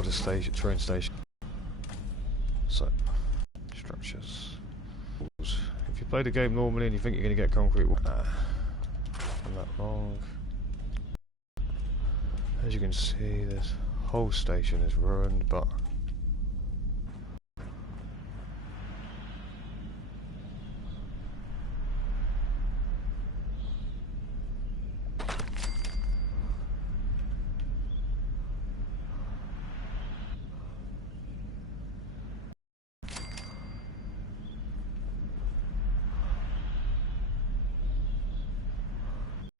build a station, train station. So, structures. If you play the game normally and you think you're going to get concrete walls, not that long. As you can see, this whole station is ruined, but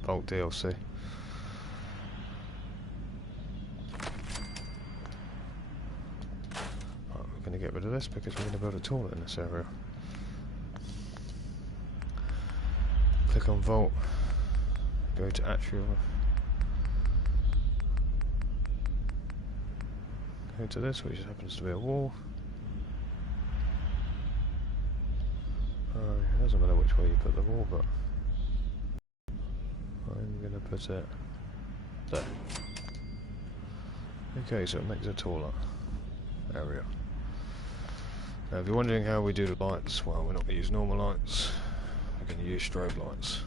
bulk DLC. Right, we're going to get rid of this because we're going to build a toilet in this area. Click on Vault, go to Atrial, go to this, which happens to be a wall. It doesn't matter which way you put the wall, but I'm going to put it there. Okay, so it makes a taller area. Now if you're wondering how we do the lights, well, we're not going to use normal lights, we're going to use strobe lights.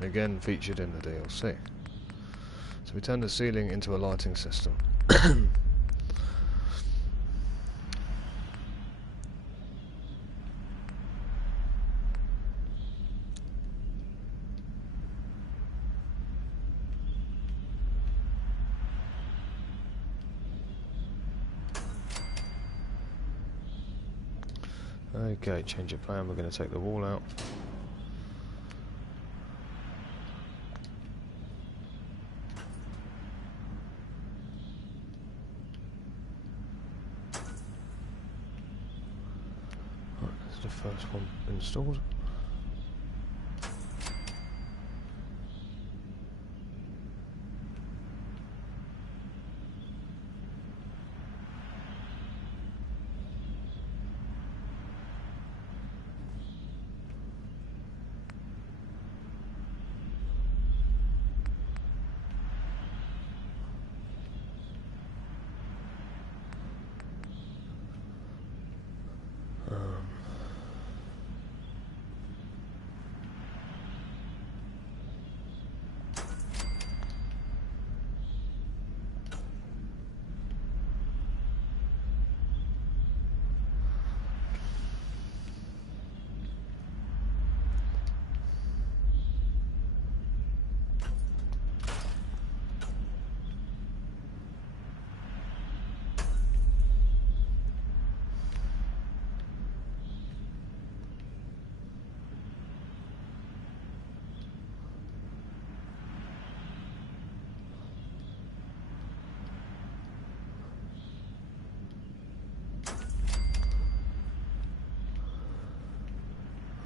Again, featured in the DLC. So we turn the ceiling into a lighting system. Okay, change of plan, we're going to take the wall out. Right, this is the first one installed.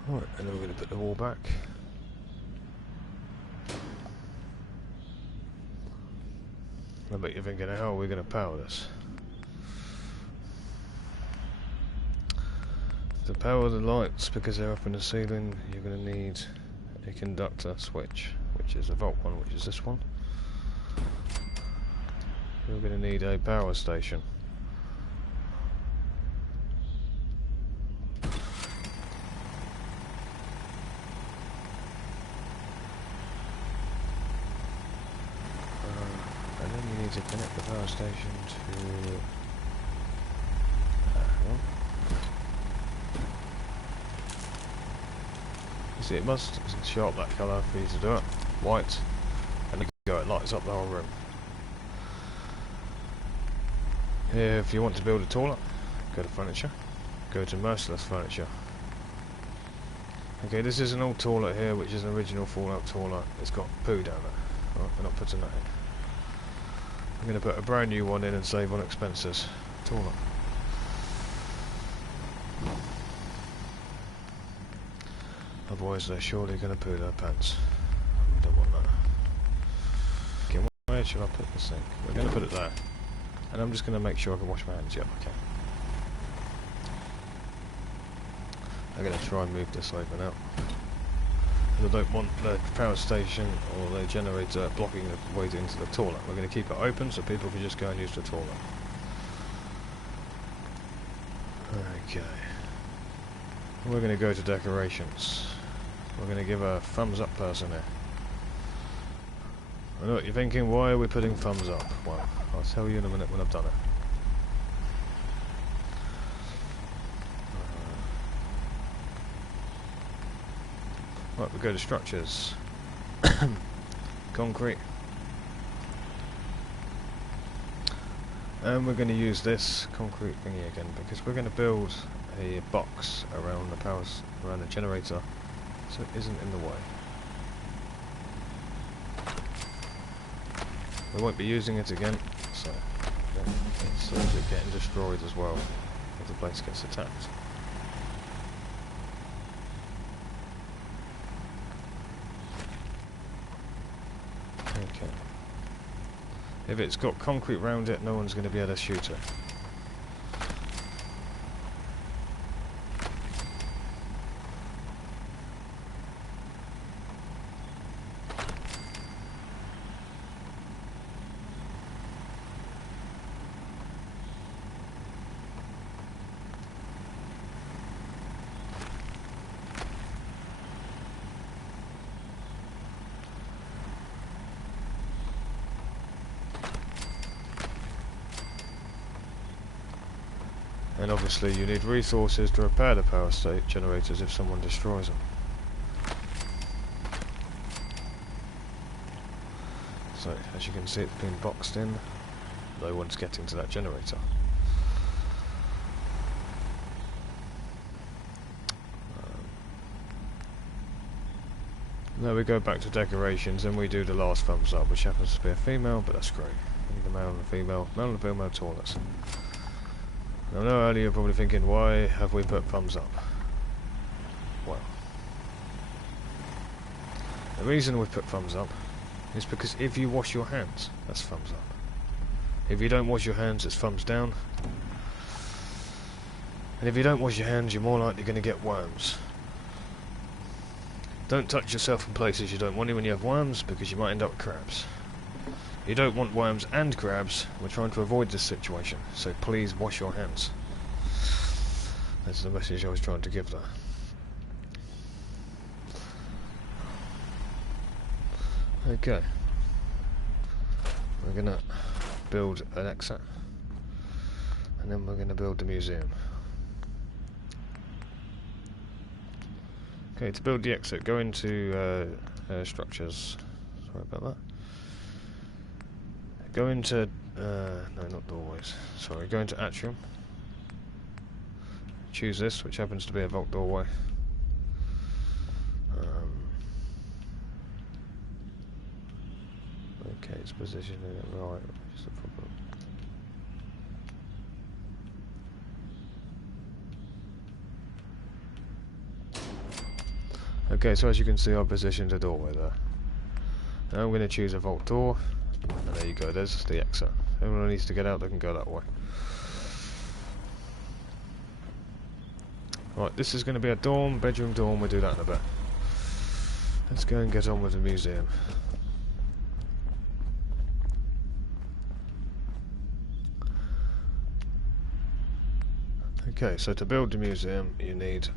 Right, and then we're going to put the wall back. I bet you're thinking, how are we going to power this? To power the lights, because they're up in the ceiling, you're going to need a conductor switch, which is a volt one, which is this one. You're going to need a power station. To connect the power station to that one. You see, it must show up that colour for you to do it. White, and then go, it lights up the whole room. If you want to build a toilet, go to furniture, go to merciless furniture. Okay, this is an old toilet here, which is an original Fallout toilet. It's got poo down there. Right, we're not putting that in. I'm going to put a brand new one in and save on expenses. Toilet. Otherwise they're surely going to poo their pants. We don't want that. Okay, where should I put this thing? We're going to put it there. And I'm just going to make sure I can wash my hands. Yep, okay. I'm going to try and move this over now. I don't want the power station or the generator blocking the way into the toilet. We're going to keep it open so people can just go and use the toilet. Okay. We're going to go to decorations. We're going to give a thumbs up person here. I know what you're thinking, why are we putting thumbs up? Well, I'll tell you in a minute when I've done it. Right, we go to structures. Concrete. And we're going to use this concrete thingy again because we're going to build a box around the around the generator so it isn't in the way. We won't be using it again, so it's slowly getting destroyed as well if the place gets attacked. Okay. If it's got concrete round it, no one's going to be able to shoot it. And obviously you need resources to repair the power state generators if someone destroys them. So as you can see, it's been boxed in. No one's getting to that generator. Now we go back to decorations and we do the last thumbs up, which happens to be a female, but that's great. The male and the female toilets. I know earlier you're probably thinking, why have we put thumbs up? Well, the reason we put thumbs up is because if you wash your hands, that's thumbs up. If you don't wash your hands, it's thumbs down. And if you don't wash your hands, you're more likely going to get worms. Don't touch yourself in places you don't want to when you have worms, because you might end up with crabs. You don't want worms and crabs. We're trying to avoid this situation, so please wash your hands. That's the message I was trying to give there. Okay. We're gonna build an exit, and then we're gonna build the museum. Okay, to build the exit, go into structures. Sorry about that. Go into, no, not doorways. Sorry, go into atrium. Choose this, which happens to be a vault doorway. Okay, it's positioning it right. Which is the problem. Okay, so as you can see, I positioned a doorway there. Now I'm going to choose a vault door. And there you go, there's the exit. Everyone who needs to get out, they can go that way. Right, this is going to be a dorm, bedroom dorm, we'll do that in a bit. Let's go and get on with the museum. Okay, so to build the museum, you need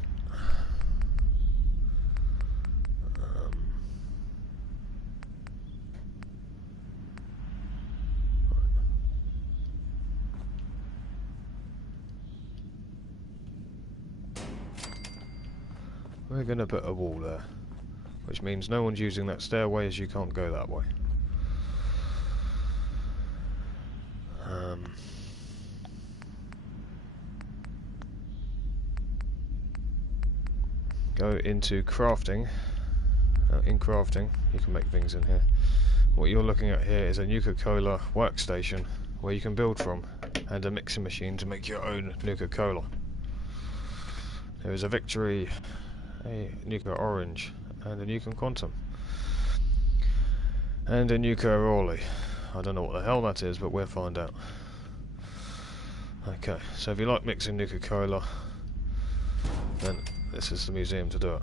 we're going to put a wall there, which means no one's using that stairway as you can't go that way. Go into crafting. In crafting, you can make things in here. What you're looking at here is a Nuka-Cola workstation where you can build from, and a mixing machine to make your own Nuka-Cola. There is a Victory, a Nuka Orange, and a Nuka Quantum, and a Nuka Orly. I don't know what the hell that is, but we'll find out. Okay, so if you like mixing Nuka-Cola, then this is the museum to do it.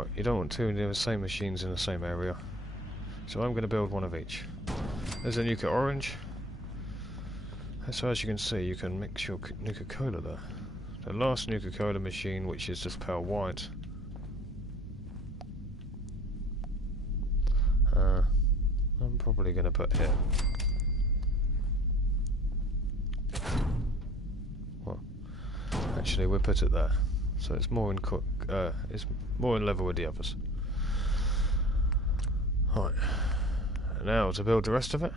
Right, you don't want two of the same machines in the same area. So I'm going to build one of each. There's a Nuka Orange. So as you can see, you can mix your Nuka Cola there. The last Nuka Cola machine, which is just pale white. I'm probably going to put here. Well, actually, we'll put it there, so it's more in level with the others. Right. Now to build the rest of it,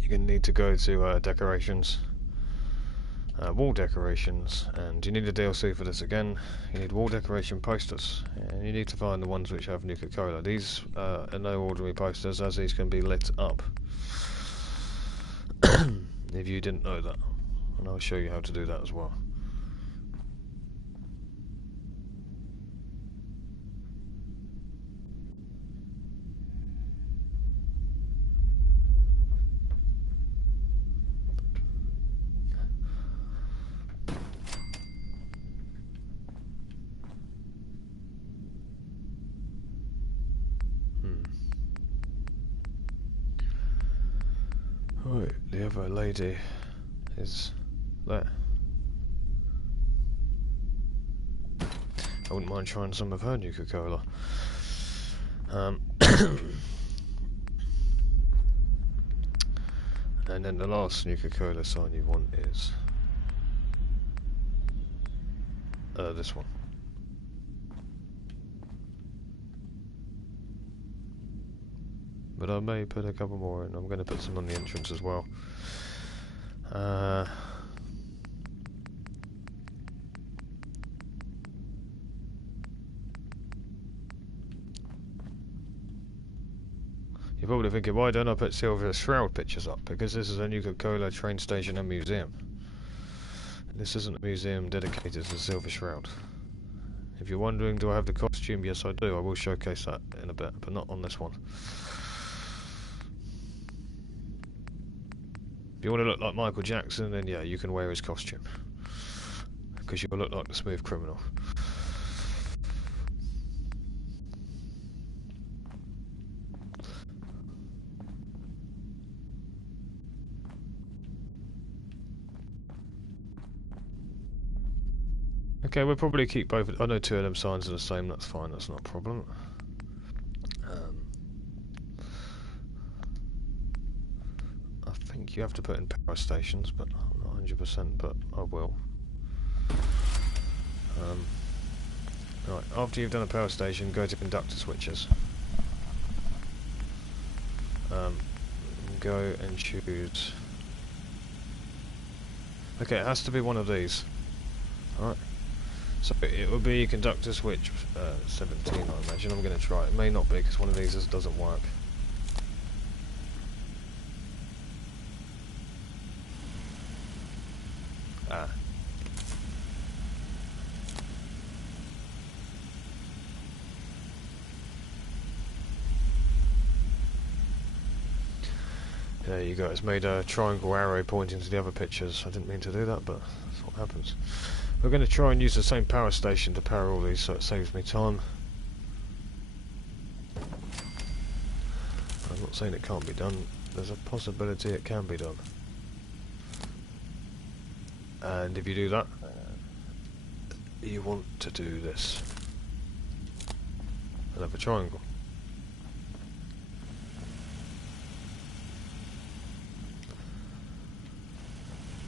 you're going to need to go to decorations, wall decorations, and you need a DLC for this again. You need wall decoration posters, and you need to find the ones which have Nuka Cola. These are no ordinary posters, as these can be lit up. If you didn't know that, and I'll show you how to do that as well. Right, the other lady is there. I wouldn't mind trying some of her Nuka Cola. And then the last Nuka Cola sign you want is this one. But I may put a couple more in. I'm going to put some on the entrance as well. You're probably thinking, why don't I put Silver Shroud pictures up? Because this is a Nuka Cola train station and museum. This isn't a museum dedicated to Silver Shroud. If you're wondering, do I have the costume? Yes, I do. I will showcase that in a bit, but not on this one. If you want to look like Michael Jackson, then yeah, you can wear his costume. Because you'll look like the smooth criminal. Okay, we'll probably keep both. I know two of them signs are the same, that's fine, that's not a problem. I think you have to put in power stations, but I'm not 100%, but I will. Right, after you've done a power station, go to conductor switches. Go and choose. Okay, it has to be one of these. Alright. So it will be conductor switch 17, I imagine. I'm going to try it. It may not be, because one of these doesn't work. Ah. There you go, it's made a triangle arrow pointing to the other pictures. I didn't mean to do that, but that's what happens. We're going to try and use the same power station to power all these, so it saves me time. I'm not saying it can't be done, there's a possibility it can be done. And if you do that, you want to do this. Another triangle.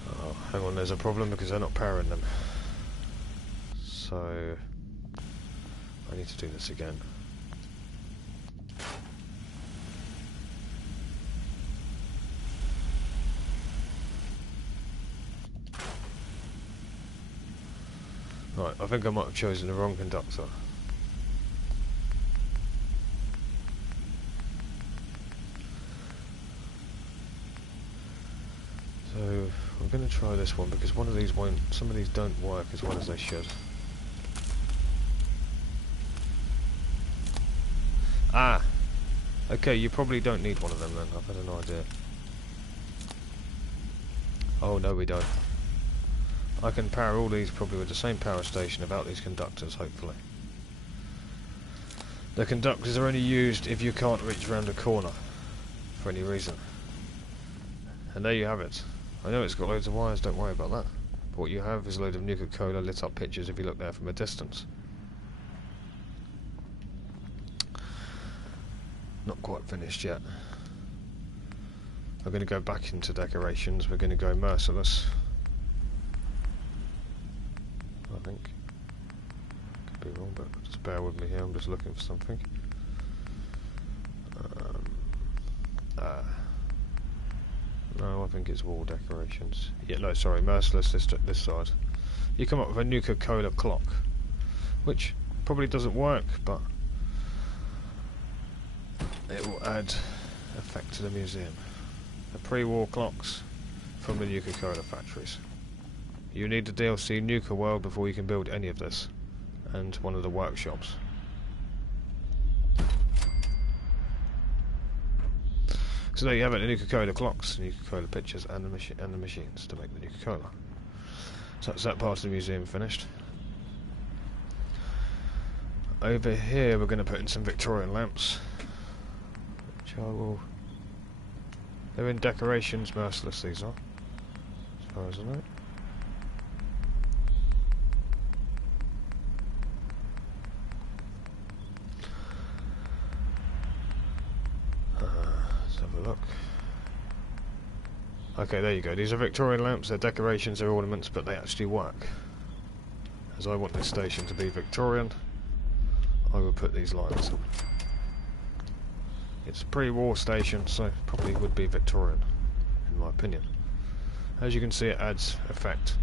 Oh, hang on, there's a problem because they're not powering them. So I need to do this again. Right, I think I might have chosen the wrong conductor. So I'm going to try this one because one of these won't, some of these don't work as well as they should. Ah! Okay, you probably don't need one of them then, I've had an idea. Oh no we don't. I can power all these probably with the same power station without these conductors, hopefully. The conductors are only used if you can't reach around a corner for any reason. And there you have it. I know it's got loads of wires, don't worry about that. But what you have is a load of Nuka-Cola lit up pictures if you look there from a distance. Not quite finished yet. We're going to go back into decorations. We're going to go merciless, I think. Could be wrong, but just bear with me here. I'm just looking for something. No, I think it's wall decorations. Yeah, no, sorry, merciless this side. You come up with a Nuka-Cola clock, which probably doesn't work, but it will add effect to the museum. The pre-war clocks from the Nuka-Cola factories. You need the DLC Nuka World before you can build any of this, and one of the workshops. So there you have it, the Nuka-Cola clocks, the Nuka-Cola pictures, and the machines to make the Nuka-Cola. So that's that part of the museum finished. Over here we're going to put in some Victorian lamps, which I will... They're in decorations, merciless these are, as far as I know. Let's have a look. Okay, there you go. These are Victorian lamps, they're decorations, they're ornaments, but they actually work. As I want this station to be Victorian, I will put these lights on. It's a pre-war station, so probably would be Victorian, in my opinion. As you can see, it adds effect.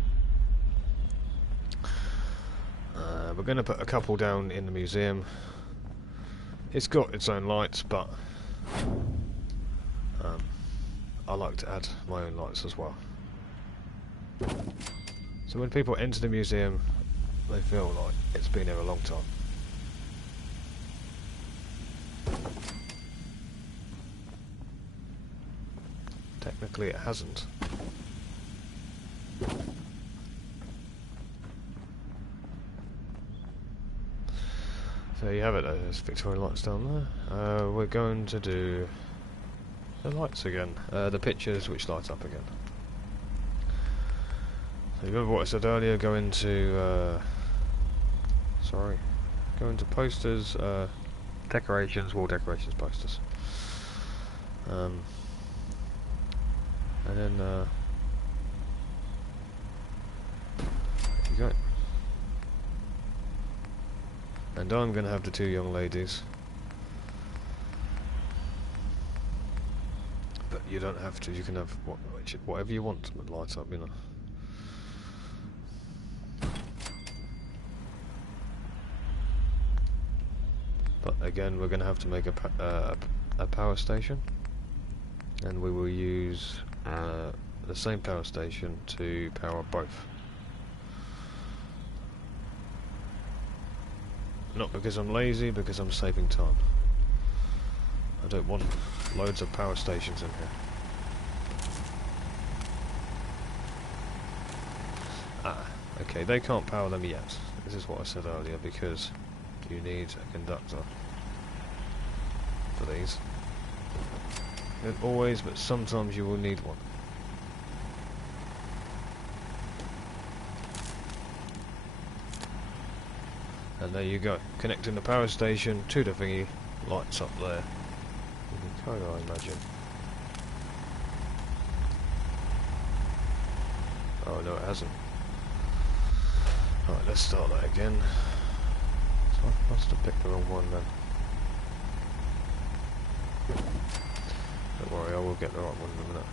We're going to put a couple down in the museum. It's got its own lights, but I like to add my own lights as well. So when people enter the museum, they feel like it's been here a long time. Technically it hasn't. So you have it, there's Victorian lights down there. We're going to do the lights again, the pictures which light up again. So you remember what I said earlier, go into posters, decorations, wall decorations, posters. And then there you go. And I'm going to have the two young ladies. But you don't have to, you can have whatever you want to light up, you know. But again, we're going to have to make a power station. And we will use the same power station to power both. Not because I'm lazy, because I'm saving time. I don't want loads of power stations in here. Okay, they can't power them yet. This is what I said earlier, because you need a conductor for these. Not always, but sometimes you will need one. And there you go, connecting the power station to the thingy, lights up there. Kind of, I imagine. Oh no, it hasn't. Alright, let's start that again. So I must have picked the wrong one then. Don't worry, I will get the right one in a minute.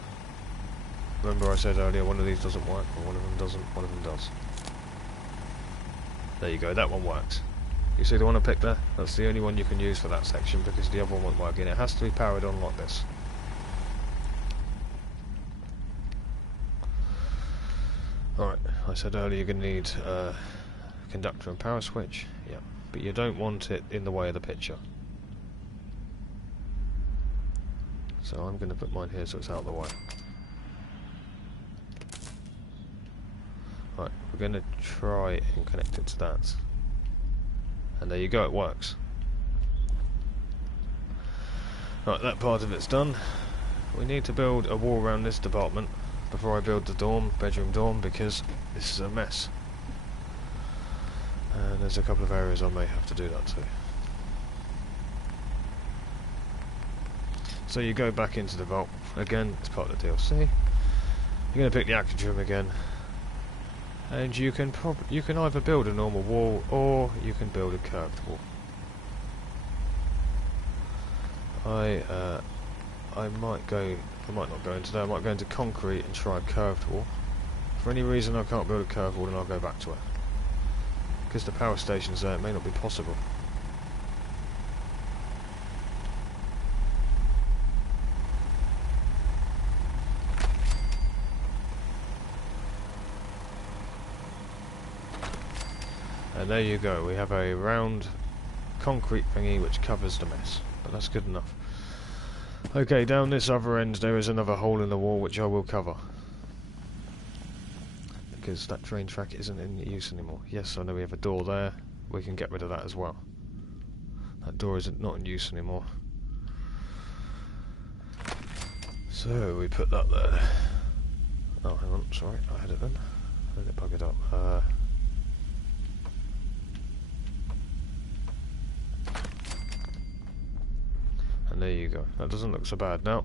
Remember I said earlier one of these doesn't work, and one of them doesn't, one of them does. There you go, that one works. You see the one I picked there? That's the only one you can use for that section, because the other one won't work, and it has to be powered on like this. Alright, I said earlier you're going to need a conductor and power switch, yeah, but you don't want it in the way of the picture. So I'm going to put mine here so it's out of the way. Right, we're going to try and connect it to that. And there you go, it works. Right, that part of it's done. We need to build a wall around this department before I build the dorm, bedroom dorm, because this is a mess. And there's a couple of areas I may have to do that too. So you go back into the vault again, it's part of the DLC. You're going to pick the action room again, and you can either build a normal wall or you can build a curved wall. I might not go into that. I might go into concrete and try a curved wall. For any reason I can't build a curved wall, then I'll go back to it. Because the power station's there, it may not be possible. And there you go, we have a round concrete thingy which covers the mess. But that's good enough. Okay, down this other end there is another hole in the wall which I will cover. Because that train track isn't in use anymore. Yes, I know we have a door there. We can get rid of that as well. That door is not in use anymore. So we put that there. Oh, hang on, sorry, I had it then. Let it bug it up. And there you go. That doesn't look so bad now.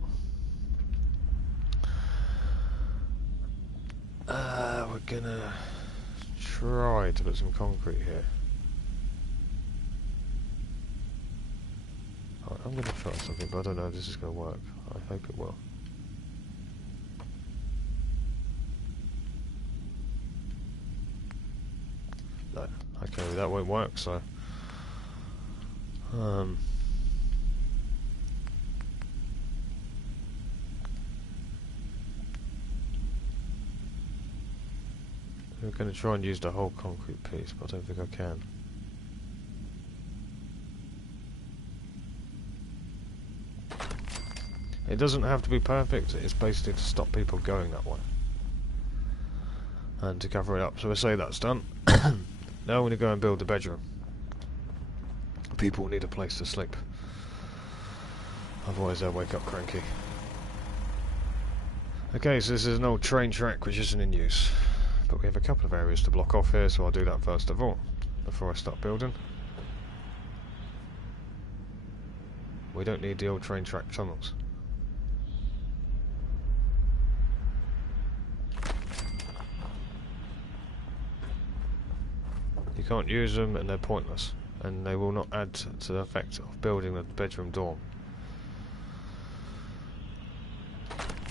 We're gonna try to put some concrete here. Right, I'm gonna try something, but I don't know if this is gonna work. I hope it will. No, okay, that won't work, so we're going to try and use the whole concrete piece, but I don't think I can. It doesn't have to be perfect, it's basically to stop people going that way. And to cover it up, so we say that's done. Now I'm going to go and build the bedroom. People need a place to sleep. Otherwise they'll wake up cranky. Okay, so this is an old train track which isn't in use. But we have a couple of areas to block off here, so I'll do that first of all, before I start building. We don't need the old train track tunnels. You can't use them and they're pointless, and they will not add to the effect of building the bedroom dorm.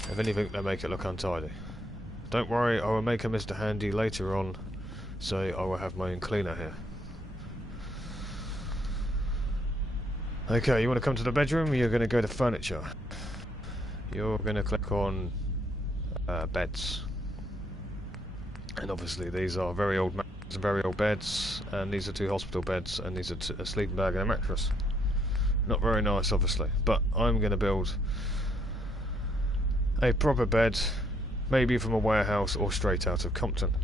If anything, they make it look untidy. Don't worry, I will make a Mr. Handy later on, so I will have my own cleaner here. Okay, you want to come to the bedroom? You're going to go to furniture. You're going to click on beds. And obviously these are very old mattresses, very old beds, and these are 2 hospital beds, and these are a sleeping bag and a mattress. Not very nice, obviously, but I'm going to build a proper bed. Maybe from a warehouse or straight out of Compton.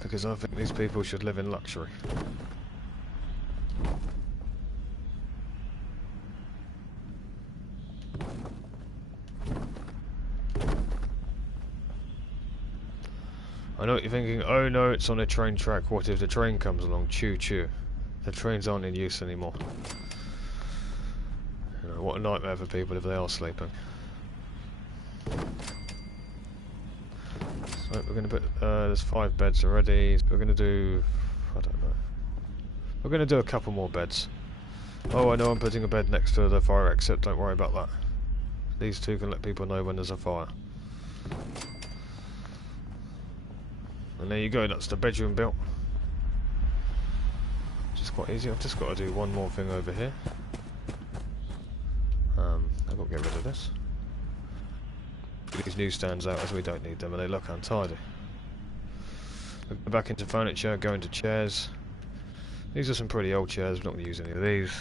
Because I think these people should live in luxury. I know what you're thinking, oh no, it's on a train track, what if the train comes along? Choo choo. The trains aren't in use anymore. What a nightmare for people if they are sleeping. So we're going to put, there's 5 beds already, so we're going to do, I don't know. We're going to do a couple more beds. Oh, I know I'm putting a bed next to the fire exit, don't worry about that. These 2 can let people know when there's a fire. And there you go, that's the bedroom built. Which is quite easy, I've just got to do one more thing over here. I've got to get rid of this. These newsstands out as we don't need them and they look untidy. We'll go back into furniture, go into chairs. These are some pretty old chairs, we're not going to use any of these.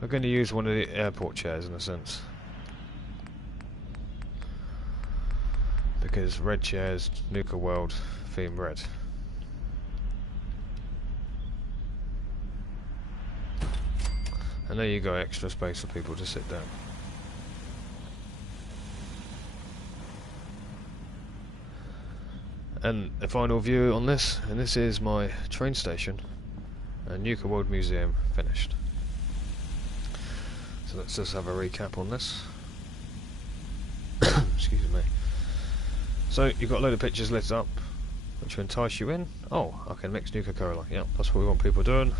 We're going to use one of the airport chairs in a sense. back is red chairs, Nuka World, theme red. And there you go, extra space for people to sit down. And the final view on this, and this is my train station and Nuka World Museum finished. So let's just have a recap on this. Excuse me. So you've got a load of pictures lit up which will entice you in. Oh, I can mix Nuka-Cola. Yeah, that's what we want people doing.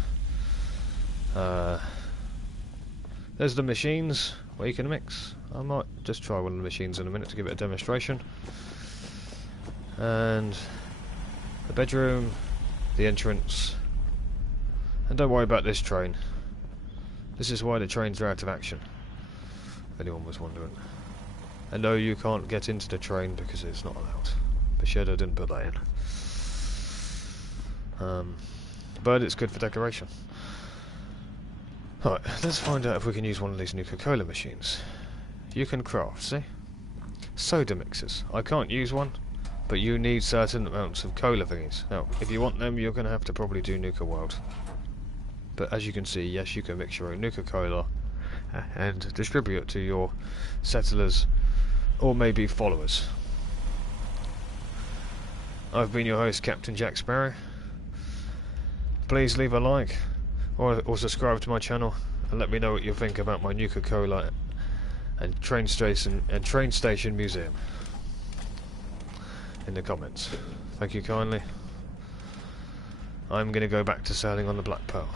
There's the machines where you can mix. I might just try one of the machines in a minute to give it a demonstration. And the bedroom, the entrance, and don't worry about this train. This is why the trains are out of action, if anyone was wondering. And no, you can't get into the train because it's not allowed. Basheda didn't put that in. But it's good for decoration. Right, let's find out if we can use one of these Nuka-Cola machines. You can craft, see? Soda mixers. I can't use one, but you need certain amounts of cola thingies. Now, if you want them, you're going to have to probably do Nuka World. But as you can see, yes, you can mix your own Nuka-Cola and distribute it to your settlers or maybe followers. I've been your host, Captain Jack Sparrow. Please leave a like or subscribe to my channel and let me know what you think about my Nuka-Cola and train station museum in the comments. Thank you kindly. I'm going to go back to sailing on the Black Pearl.